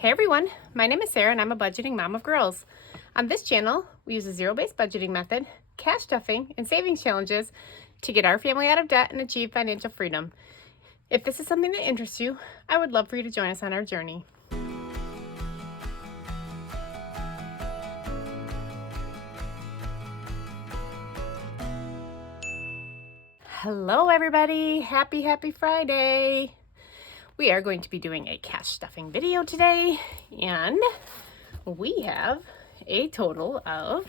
Hey everyone, my name is Sarah and I'm a budgeting mom of girls. On this channel, we use a zero-based budgeting method, cash stuffing, and savings challenges to get our family out of debt and achieve financial freedom. If this is something that interests you, I would love for you to join us on our journey. Hello everybody, happy Friday. We are going to be doing a cash stuffing video today, and we have a total of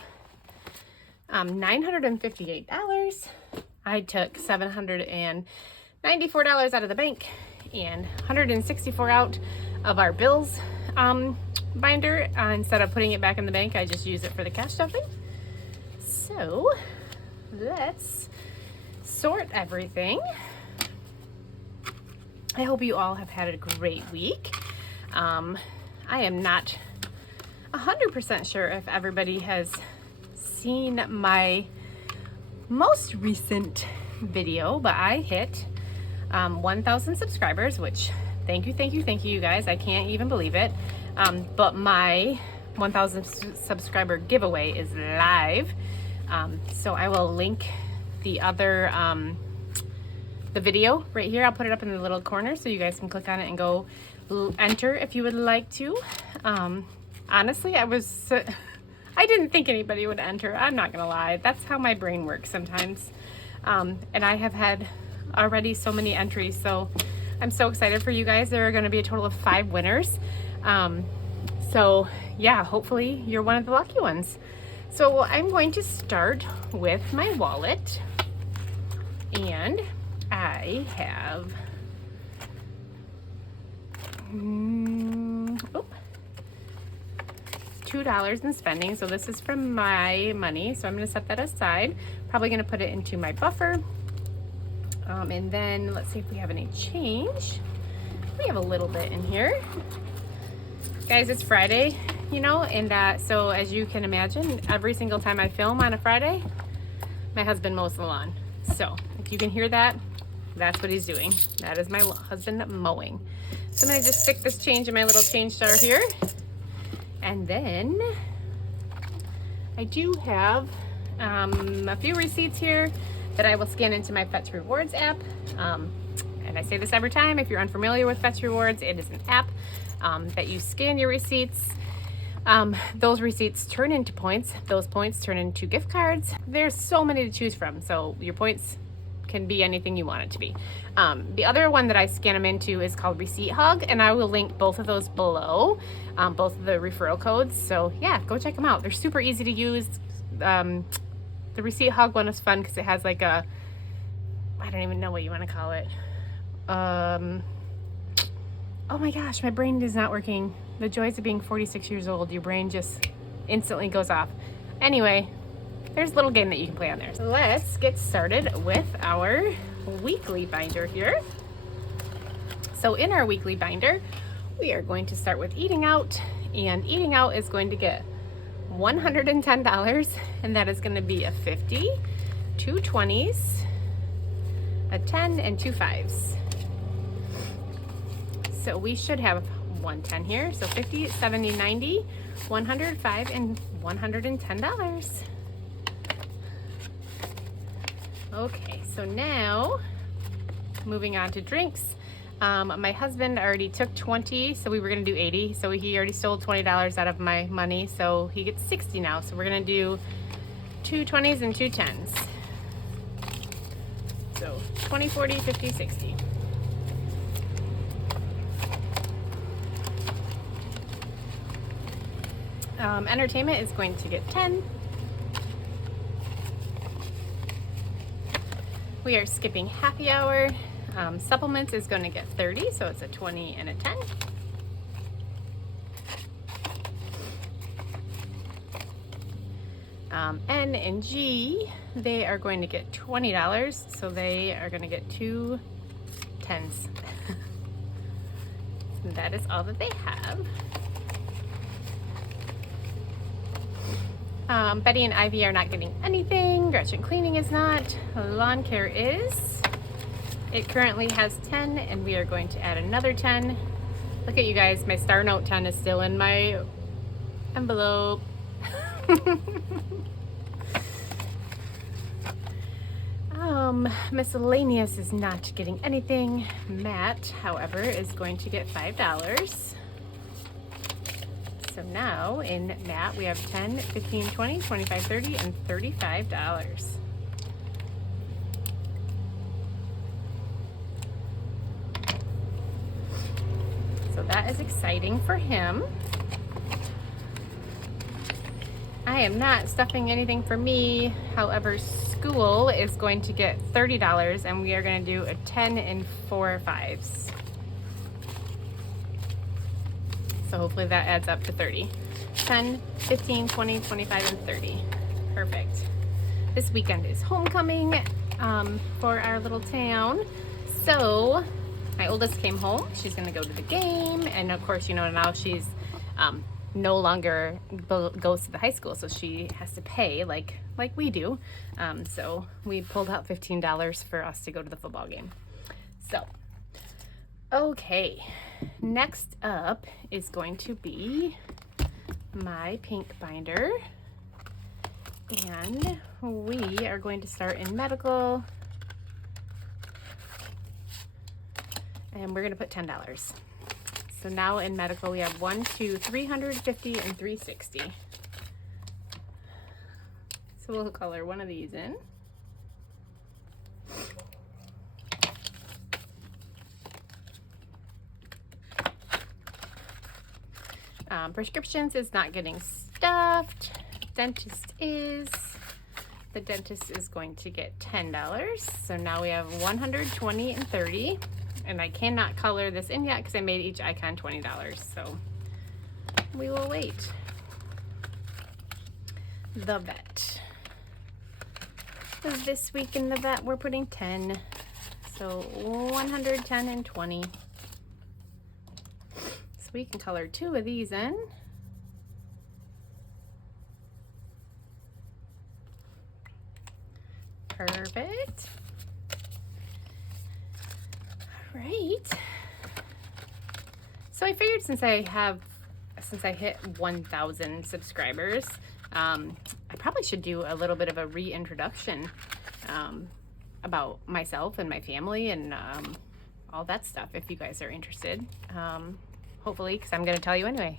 $958. I took $794 out of the bank and $164 out of our bills binder. Instead of putting it back in the bank, I just use it for the cash stuffing. So let's sort everything. I hope you all have had a great week. I am not 100% sure if everybody has seen my most recent video, but I hit 1,000 subscribers, which thank you you guys. I can't even believe it. But my 1,000 subscriber giveaway is live. So I will link the other the video right here. I'll put it up in the little corner so you guys can click on it and go enter if you would like to. Honestly, I didn't think anybody would enter. I'm not gonna lie. That's how my brain works sometimes. And I have had already so many entries, so I'm so excited for you guys. There are gonna be a total of 5 winners. So yeah, hopefully you're one of the lucky ones. So I'm going to start with my wallet, and I have $2 in spending. So this is from my money, so I'm going to set that aside. Probably going to put it into my buffer. And then let's see if we have any change. We have a little bit in here. Guys, it's Friday, you know, and so as you can imagine, every single time I film on a Friday, my husband mows the lawn. So if you can hear that, that's what he's doing. That is my husband mowing. So I'm gonna just stick this change in my little change jar here. And then I do have a few receipts here that I will scan into my Fetch Rewards app. And I say this every time, if you're unfamiliar with Fetch Rewards, it is an app that you scan your receipts. Those receipts turn into points. Those points turn into gift cards. There's so many to choose from. So your points can be anything you want it to be. The other one that I scan them into is called Receipt Hug, and I will link both of those below, both of the referral codes. So yeah, go check them out. They're super easy to use. The Receipt Hug one is fun because it has like a, I don't even know what you want to call it. Oh my gosh, my brain is not working. The joys of being 46 years old. Your brain just instantly goes off. Anyway, there's a little game that you can play on there. So let's get started with our weekly binder here. So in our weekly binder, we are going to start with eating out, and eating out is going to get $110, and that is going to be a 50, 2 20s, a 10, and 2 5s. So we should have 110 here. So 50, 70, 90, 105, and $110. Okay, so now moving on to drinks. My husband already took 20, so we were gonna do 80. So he already stole $20 out of my money, so he gets 60 now. So we're gonna do 2 20s and 2 10s. So 20, 40, 50, 60. Entertainment is going to get 10. We are skipping happy hour. Supplements is going to get 30, so it's a 20 and a 10. N and G, they are going to get $20, so they are going to get 2 10s. That is all that they have. Betty and Ivy are not getting anything. Gretchen Cleaning is not. Lawn Care is. It currently has 10, and we are going to add another 10. Look at you guys, my Star Note 10 is still in my envelope. Miscellaneous is not getting anything. Matt, however, is going to get $5. So now in Matt, we have 10, 15, 20, 25, 30, and $35. So that is exciting for him. I am not stuffing anything for me. However, school is going to get $30 and we are going to do a 10 and 4 5s. So hopefully that adds up to 30. 10, 15, 20, 25, and 30. Perfect. This weekend is homecoming for our little town. So my oldest came home. She's going to go to the game. And of course, you know, now she's no longer goes to the high school, so she has to pay like we do. So we pulled out $15 for us to go to the football game. So, okay, next up is going to be my pink binder, and we are going to start in medical, and we're going to put $10. So now in medical, we have 1, 2, 350, and 360. So we'll color one of these in. Prescriptions is not getting stuffed. Dentist is. The dentist is going to get $10. So now we have 120 and 30. And I cannot color this in yet because I made each icon $20. So we will wait. The vet. So this week in the vet, we're putting 10. So 110 and 20. So we can color 2 of these in. Perfect. Right. So I figured since I hit 1,000 subscribers, I probably should do a little bit of a reintroduction about myself and my family and all that stuff if you guys are interested. Hopefully, because I'm going to tell you anyway.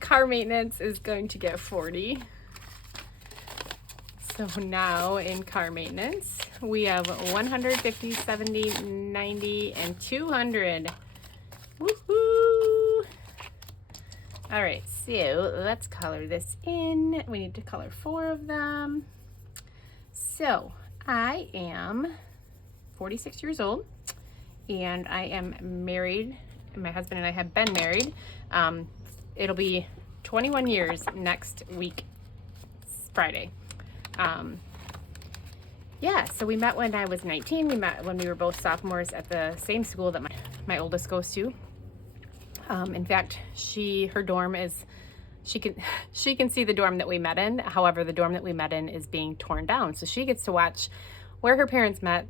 Car maintenance is going to get 40. So now in car maintenance, we have 150, 70, 90, and 200. Woohoo! All right, so let's color this in. We need to color 4 of them. So I am 46 years old and I am married. My husband and I have been married. It'll be 21 years next week, Friday. Yeah, so we met when I was 19. We met when we were both sophomores at the same school that my oldest goes to. In fact, her dorm is, she can see the dorm that we met in. However, the dorm that we met in is being torn down. So she gets to watch where her parents met,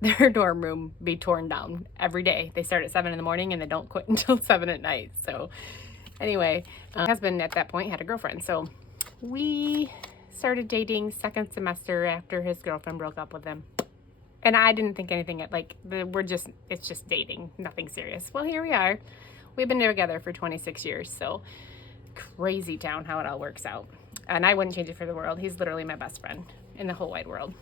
their dorm room be torn down every day. They start at 7 in the morning and they don't quit until 7 at night. So anyway, my husband at that point had a girlfriend. So we started dating second semester after his girlfriend broke up with him. And I didn't think anything, it's just dating, nothing serious. Well, here we are. We've been together for 26 years, so crazy town how it all works out. And I wouldn't change it for the world. He's literally my best friend in the whole wide world.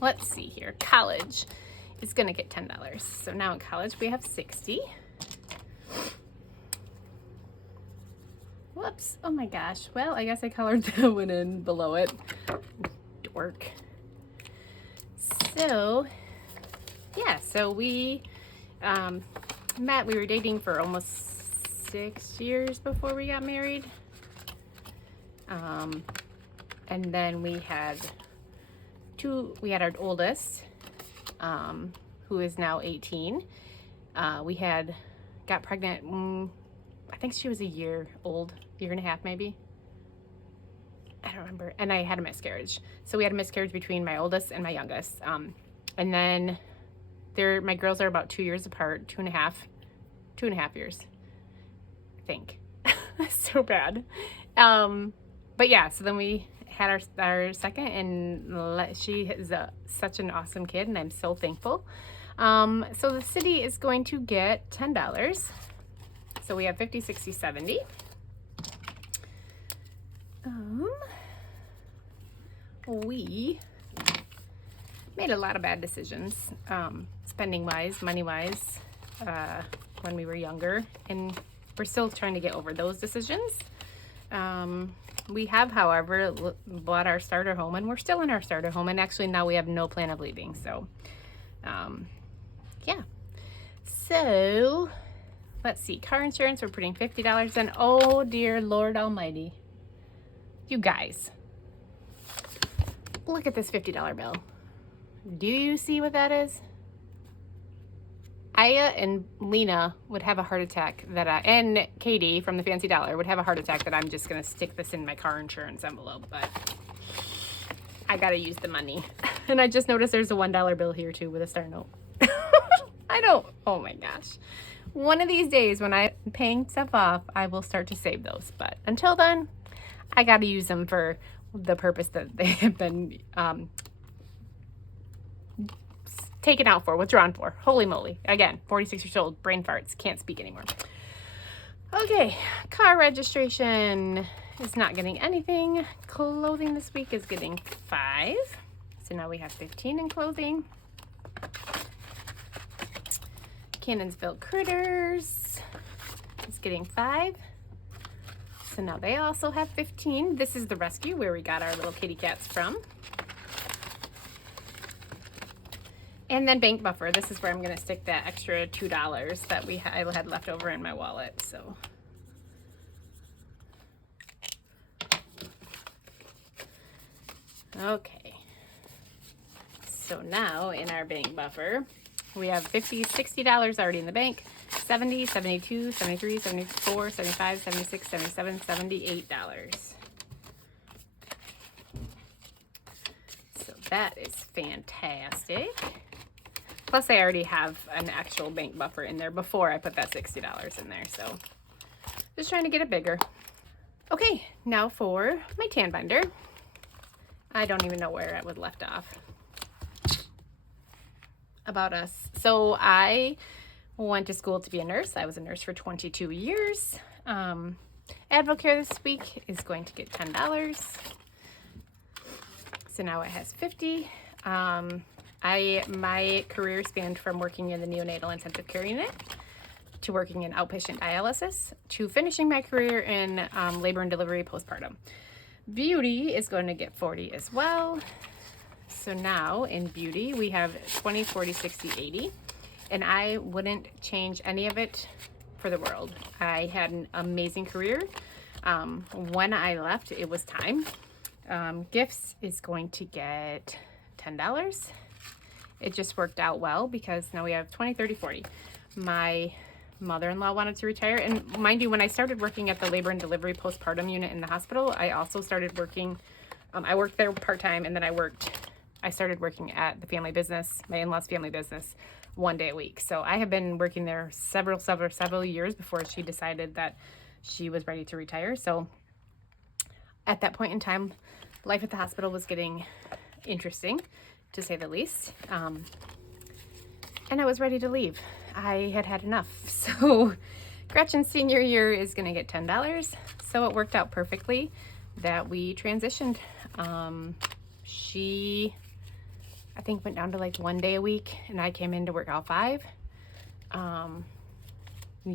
Let's see here. College is gonna get $10. So now in college we have 60. Whoops, oh my gosh. Well, I guess I colored that one in below it. Dork. So, yeah, so we met, we were dating for almost 6 years before we got married. And then we had our oldest, who is now 18. We got pregnant, I think she was a year old, year and a half maybe. I don't remember. And I had a miscarriage. So we had a miscarriage between my oldest and my youngest. And then my girls are about 2 years apart, 2.5 years, I think. So bad. But yeah, so then we had our second, and she is such an awesome kid, and I'm so thankful. So the city is going to get $10. So we have 50, 60, 70. We made a lot of bad decisions, spending wise, money wise, when we were younger, and we're still trying to get over those decisions. We have, however, bought our starter home, and we're still in our starter home, and actually now we have no plan of leaving. So yeah, so let's see, car insurance, we're putting $50 in. Oh dear Lord Almighty, you guys, look at this $50 bill. Do you see what that is? Aya and Lena would have a heart attack and Katie from the Fancy Dollar would have a heart attack that I'm just gonna stick this in my car insurance envelope, but I gotta use the money. And I just noticed there's a $1 bill here too with a star note. Oh my gosh. One of these days when I'm paying stuff off, I will start to save those. But until then, I gotta use them for the purpose that they have been taken out for, withdrawn for. Holy moly. Again, 46 years old, brain farts, can't speak anymore. Okay, car registration is not getting anything. Clothing this week is getting 5. So now we have 15 in clothing. Cannonsville Critters is getting 5. So now they also have 15. This is the rescue where we got our little kitty cats from. And then bank buffer. This is where I'm going to stick that extra $2 that I had left over in my wallet. So okay. So now in our bank buffer, we have $50, $60 already in the bank. 70, 72, 73, 74, 75, 76, 77, $78. So that is fantastic. Plus, I already have an actual bank buffer in there before I put that $60 in there. So just trying to get it bigger. Okay, now for my tan binder. I don't even know where I was left off. About us. So I went to school to be a nurse. I was a nurse for 22 years. Advocare this week is going to get $10. So now it has 50. My career spanned from working in the neonatal intensive care unit to working in outpatient dialysis to finishing my career in labor and delivery postpartum. Beauty is going to get 40 as well. So now in beauty, we have 20, 40, 60, 80. And I wouldn't change any of it for the world. I had an amazing career. When I left, it was time. Gifts is going to get $10. It just worked out well because now we have 20, 30, 40. My mother-in-law wanted to retire. And mind you, when I started working at the labor and delivery postpartum unit in the hospital, I also started working, I worked there part-time, and then I started working at the family business, my in-laws family business, 1 day a week. So I have been working there several years before she decided that she was ready to retire. So at that point in time, life at the hospital was getting interesting, to say the least. And I was ready to leave. I had had enough. So Gretchen's senior year is going to get $10. So it worked out perfectly that we transitioned. She, I think, went down to like 1 day a week, and I came in to work all 5.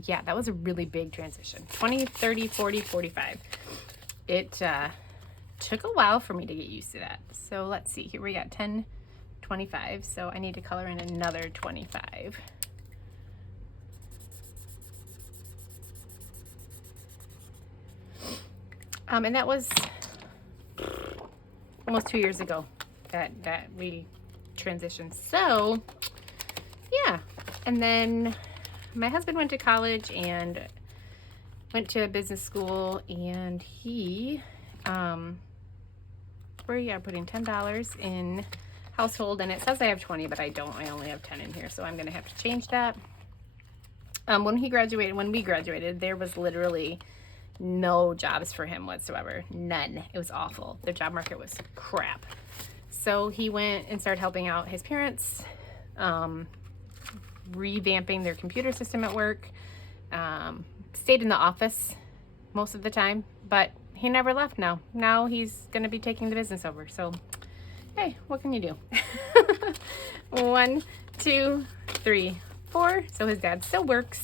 Yeah, that was a really big transition. 20, 30, 40, 45. It took a while for me to get used to that. So let's see, here we got 10, 25. So I need to color in another 25. And that was almost 2 years ago that we transitioned. So yeah, and then my husband went to college and went to a business school, and he we are putting $10 in household, and it says I have 20, but I don't. I only have 10 in here, so I'm gonna have to change that. When we graduated, there was literally no jobs for him whatsoever. None. It was awful. The job market was crap. So he went and started helping out his parents, revamping their computer system at work, stayed in the office most of the time, but he never left now. Now he's going to be taking the business over. So, hey, what can you do? 1, 2, 3, 4. So his dad still works,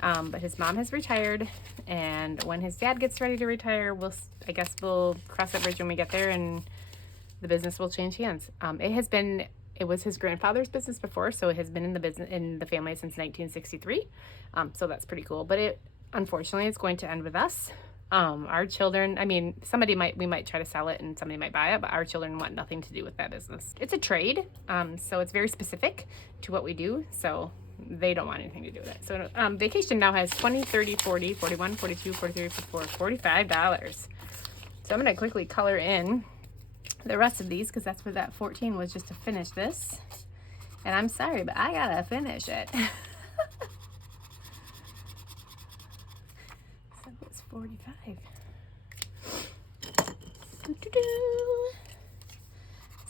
but his mom has retired. And when his dad gets ready to retire, I guess we'll cross that bridge when we get there, and the business will change hands. It was his grandfather's business before, so it has been in the family since 1963. So that's pretty cool. But unfortunately, it's going to end with us. Our children, I mean, we might try to sell it and somebody might buy it, but our children want nothing to do with that business. It's a trade, so it's very specific to what we do, so they don't want anything to do with it. So vacation now has 20, 30, 40, 41, 42, 43, 44, $45. So I'm going to quickly color in the rest of these, because that's where that 14 was, just to finish this. And I'm sorry, but I gotta finish it. So it's 45.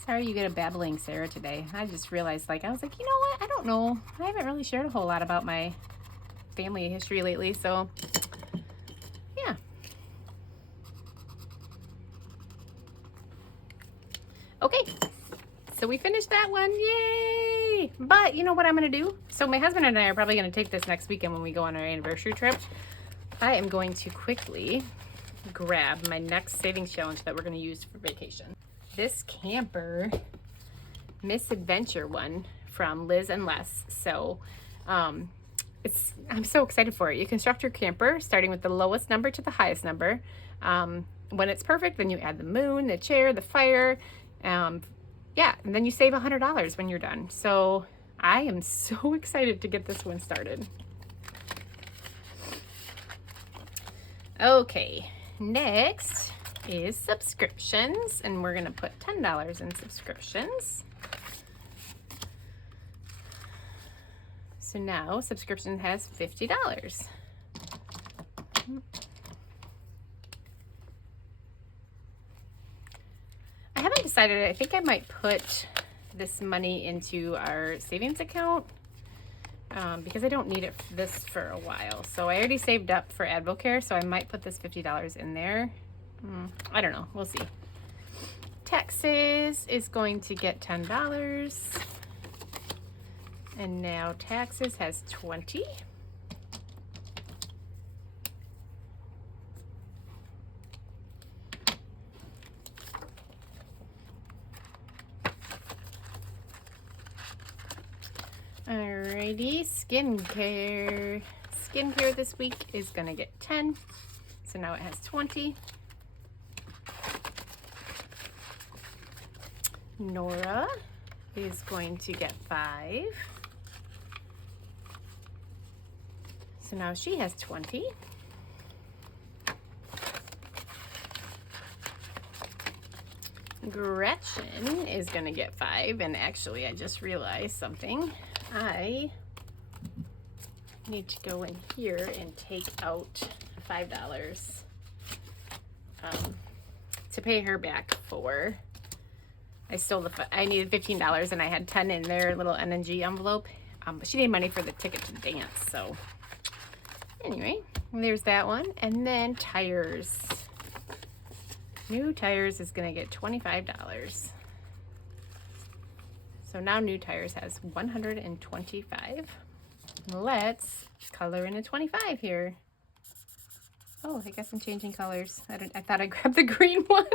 Sorry you get a babbling Sarah today. I just realized, I was like, you know what? I don't know. I haven't really shared a whole lot about my family history lately, so yeah. Okay, so we finished that one. Yay! But you know what I'm going to do? So my husband and I are probably going to take this next weekend when we go on our anniversary trip. I am going to quickly grab my next savings challenge that we're going to use for vacation. This camper misadventure one from Liz and Les. So I'm so excited for it. You construct your camper starting with the lowest number to the highest number. When it's perfect, then you add the moon, the chair, the fire. Yeah, and then you save $100 when you're done. So I am so excited to get this one started. Okay, next is subscriptions, and we're gonna put $10 in subscriptions. So now subscription has $50. I haven't decided. I think I might put this money into our savings account because I don't need this for a while. So I already saved up for AdvoCare, so I might put this $50 in there. I don't know. We'll see. Taxes is going to get $10. And now taxes has 20. Alrighty, skincare. Skincare this week is gonna get 10. So now it has 20. Nora is going to get 5. So now she has 20. Gretchen is going to get 5. And actually, I just realized something. I need to go in here and take out $5 to pay her back for. I needed $15 and I had 10 in their little NNG envelope. But she needed money for the ticket to the dance. So anyway, there's that one. And then tires. New tires is going to get $25. So now new tires has 125. Let's color in a 25 here. Oh, I guess I'm changing colors. I thought I grabbed the green one.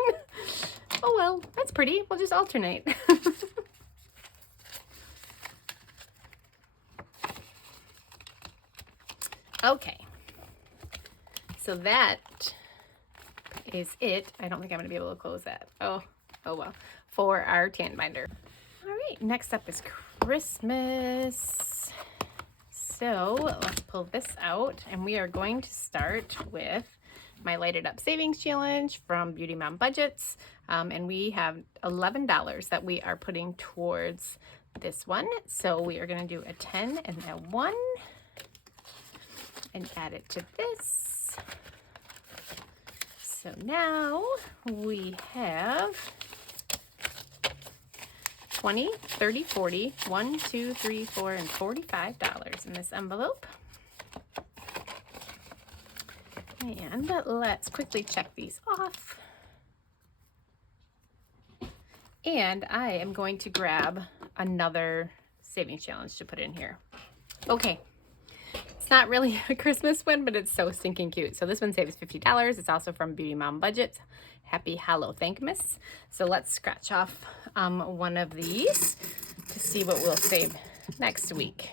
Oh well, that's pretty. We'll just alternate. Okay. So that is it. I don't think I'm going to be able to close that. Oh well. For our tan binder. All right, next up is Christmas. So let's pull this out, and we are going to start with my Lighted Up Savings Challenge from Beauty Mom Budgets. And we have $11 that we are putting towards this one. So we are going to do a 10 and a 1 and add it to this. So now we have 20, 30, 40, 1, 2, 3, 4, and $45 in this envelope. And let's quickly check these off. And I am going to grab another savings challenge to put in here. Okay, it's not really a Christmas one, but it's so stinking cute. So this one saves $50. It's also from Beauty Mom Budget. Happy Hallow Thankmas. So let's scratch off one of these to see what we'll save next week.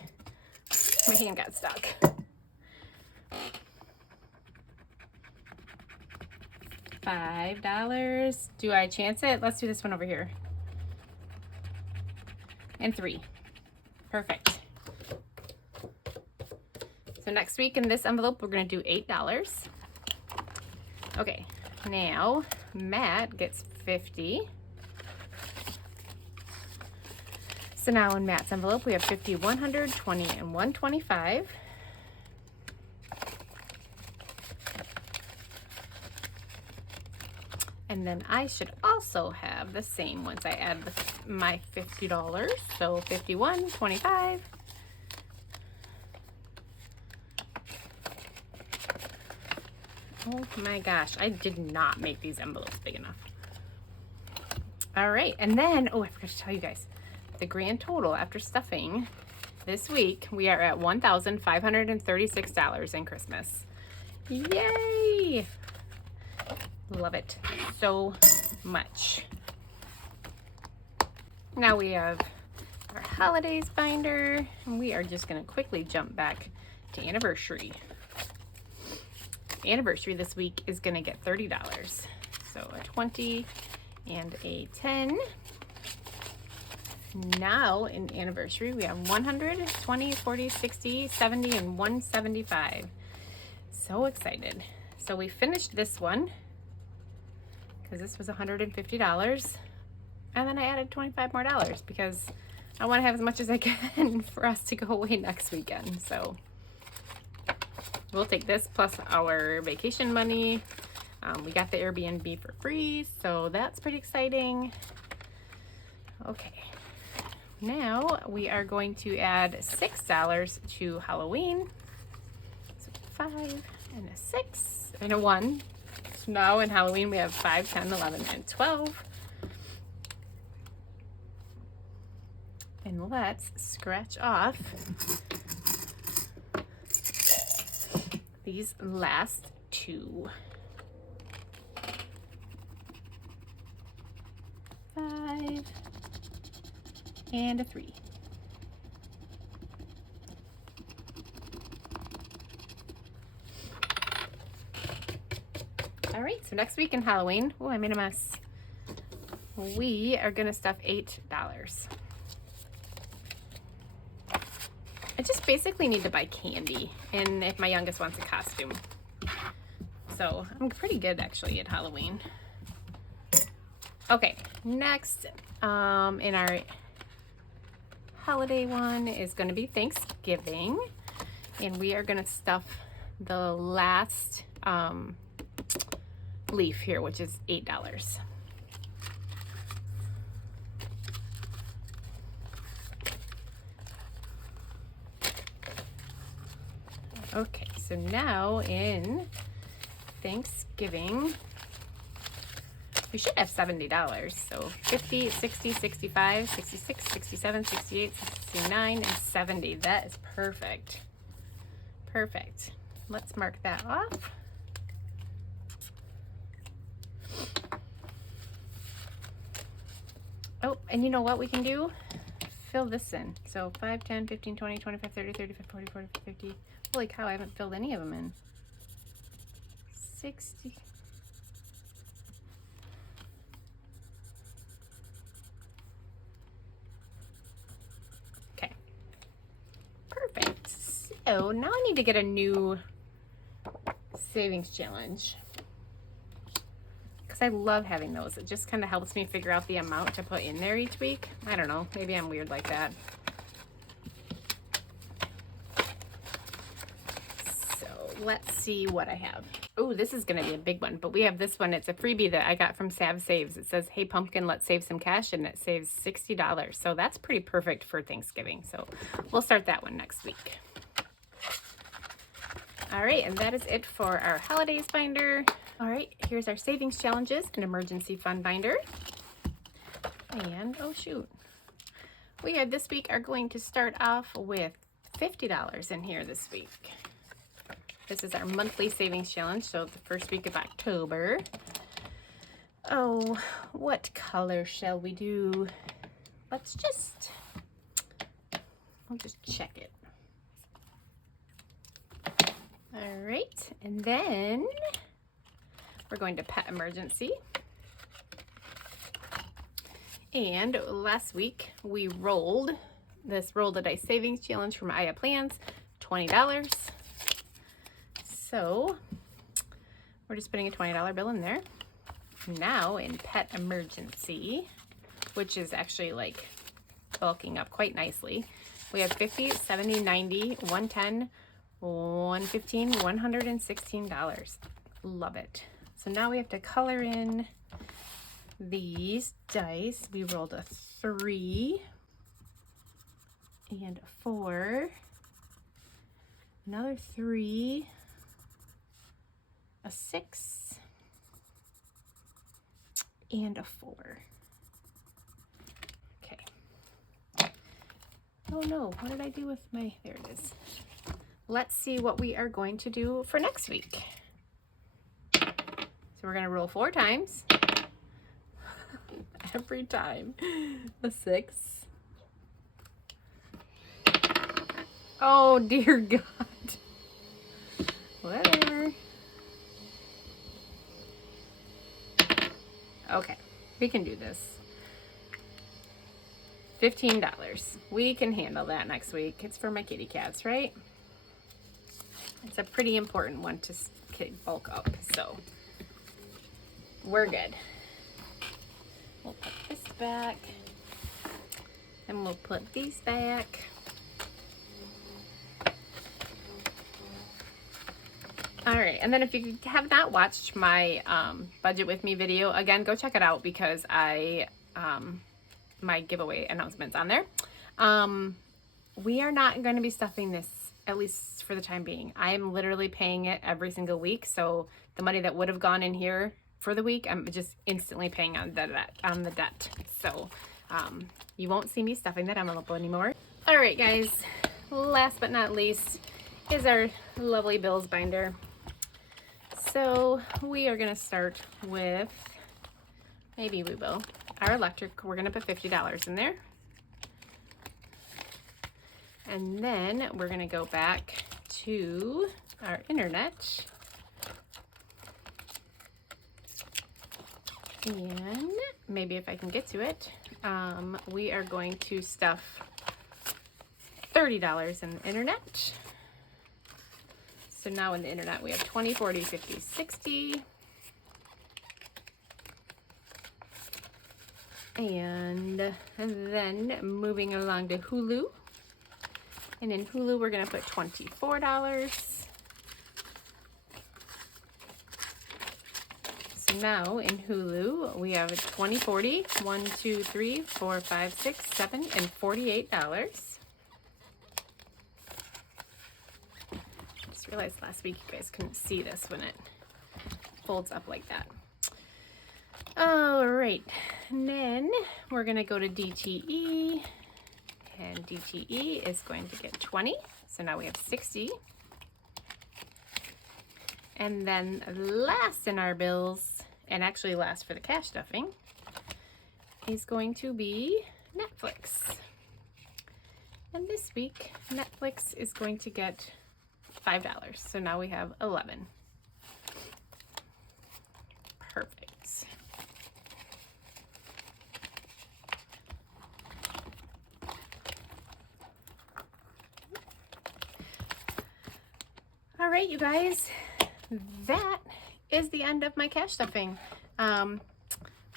My hand got stuck. $5. Do I chance it? Let's do this one over here. And 3. Perfect. So next week in this envelope, we're going to do $8. Okay, now Matt gets 50. So now in Matt's envelope, we have 50, 100, 20, and 125. And then I should also have the same once I add my $50. So 51, 25. Oh my gosh, I did not make these envelopes big enough. All right, and then, oh, I forgot to tell you guys, the grand total after stuffing this week, we are at $1,536 in Christmas. Yay! Love it so much. Now we have our holidays binder, and we are just going to quickly jump back to anniversary. Anniversary this week is going to get $30. So a 20 and a 10. Now in anniversary, we have 100, 20, 40, 60, 70, and 175. So excited. So we finished this one, because this was $150, and then I added $25 more because I want to have as much as I can for us to go away next weekend. So we'll take this plus our vacation money. We got the Airbnb for free, so that's pretty exciting. Okay, now we are going to add $6 to Halloween. So 5 and a 6 and a 1. So now in Halloween we have 5, 10, 11, and 12. And let's scratch off these last 2. 5 and a 3. All right, so next week in Halloween, oh, I made a mess. We are gonna stuff $8. I just basically need to buy candy, and if my youngest wants a costume. So I'm pretty good actually at Halloween. Okay, next in our holiday one is gonna be Thanksgiving, and we are gonna stuff the last leaf here, which is $8. Okay, so now in Thanksgiving, we should have $70. So 50, 60, 65, 66, 67, 68, 69, and 70. That is perfect. Perfect. Let's mark that off. Oh, and you know what we can do? Fill this in. So 5, 10, 15, 20, 25, 30, 35, 40, 40, 50. Holy cow, I haven't filled any of them in. 60. Okay. Perfect. So now I need to get a new savings challenge. because I love having those. It just kind of helps me figure out the amount to put in there each week. I don't know, maybe I'm weird like that. So let's see what I have. Oh, this is gonna be a big one, but we have this one. It's a freebie that I got from Sav Saves. It says, hey pumpkin, let's save some cash, and it saves $60. So that's pretty perfect for Thanksgiving. So we'll start that one next week. All right, and that is it for our holidays binder. All right, here's our savings challenges and emergency fund binder. And oh shoot, we are this week are going to start off with $50 in here this week. This is our monthly savings challenge, so the first week of October. Oh, what color shall we do? We'll just check it. All right, and then we're going to pet emergency. And last week we rolled this Roll the Dice Savings Challenge from Aya Plans, $20. So we're just putting a $20 bill in there. Now in pet emergency, which is actually like bulking up quite nicely, we have 50, 70, 90, 110, $115, $116. Love it. So now we have to color in these dice. We rolled a 3 and a 4, another 3, a 6, and a 4. Okay. Oh no, what did I do with my, there it is. Let's see what we are going to do for next week. So we're going to roll 4 times. Every time. A 6. Oh dear God. Whatever. Okay, we can do this. $15. We can handle that next week. It's for my kitty cats, right? It's a pretty important one to bulk up, so we're good. We'll put this back, and we'll put these back. All right, and then if you have not watched my budget with me video, again, go check it out because I my giveaway announcement's on there. We are not going to be stuffing this, at least for the time being. I am literally paying it every single week, so the money that would have gone in here for the week, I'm just instantly paying on the debt. So you won't see me stuffing that envelope anymore. All right, guys, last but not least is our lovely bills binder. So we are gonna start with, maybe we will, our electric. We're gonna put $50 in there. And then we're gonna go back to our internet. And maybe if I can get to it, we are going to stuff $30 in the internet. So now in the internet we have 20, 40, 50, 60. And then moving along to Hulu. And in Hulu we're gonna put $24. So now in Hulu we have 20, 40, 1, 2, 3, 4, 5, 6, 7, and $48. Realized last week you guys couldn't see this when it folds up like that. All right, and then we're gonna go to DTE, and DTE is going to get 20, so now we have 60. And then last in our bills, and actually last for the cash stuffing, is going to be Netflix. And this week, Netflix is going to get $5. So now we have 11. Perfect. All right, you guys, that is the end of my cash stuffing.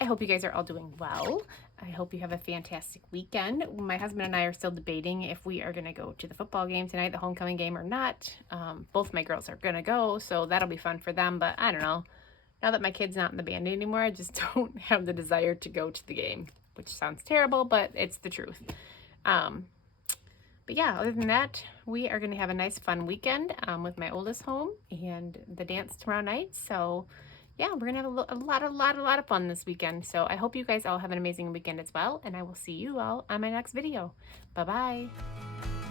I hope you guys are all doing well. I hope you have a fantastic weekend. My husband and I are still debating if we are going to go to the football game tonight, the homecoming game, or not. Both my girls are going to go, so that'll be fun for them, but I don't know. Now that my kid's not in the band anymore, I just don't have the desire to go to the game, which sounds terrible, but it's the truth. But yeah, other than that, we are going to have a nice fun weekend with my oldest home and the dance tomorrow night. So yeah, we're going to have a lot of fun this weekend. So I hope you guys all have an amazing weekend as well. And I will see you all on my next video. Bye-bye.